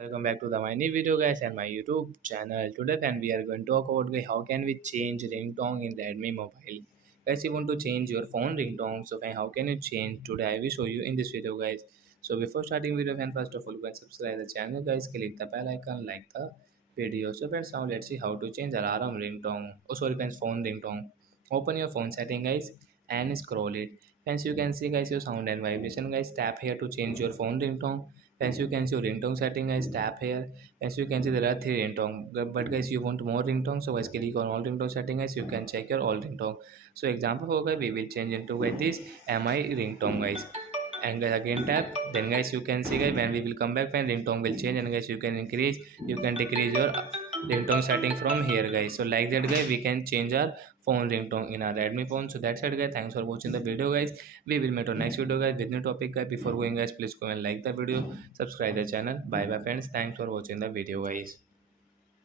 Welcome back to the my new video guys and my YouTube channel. Today then we are going to talk about guys, how can we change ringtone in Redmi mobile. Guys, you want to change your phone ringtone, so fine, how can you change? Today I will show you in this video guys. So before starting video fan, first of all go and subscribe the channel guys, click the bell icon, like the video. So friends, now let's see how to change alarm ringtone. Oh sorry friends, phone ringtone. Open your phone setting guys and scroll it. Friends, you can see guys your sound and vibration guys. Tap here to change your phone ringtone. As you can see ringtone setting guys, tap here. As you can see there are three ringtone, but guys you want more ringtone, so guys click on all ringtone setting guys, you can check your all ringtone. So example okay, we will change into guys this mi ringtone guys, and guys again tap. Then guys you can see guys when we will come back when ringtone will change, and guys you can increase, you can decrease your ringtone setting from here guys. So like that guys we can change our phone ringtone in our Redmi phone. So that's it guys, thanks for watching the video guys. We will meet on next video guys with new topic guys. Before going guys, please go and like the video, subscribe the channel. Bye bye friends, thanks for watching the video guys.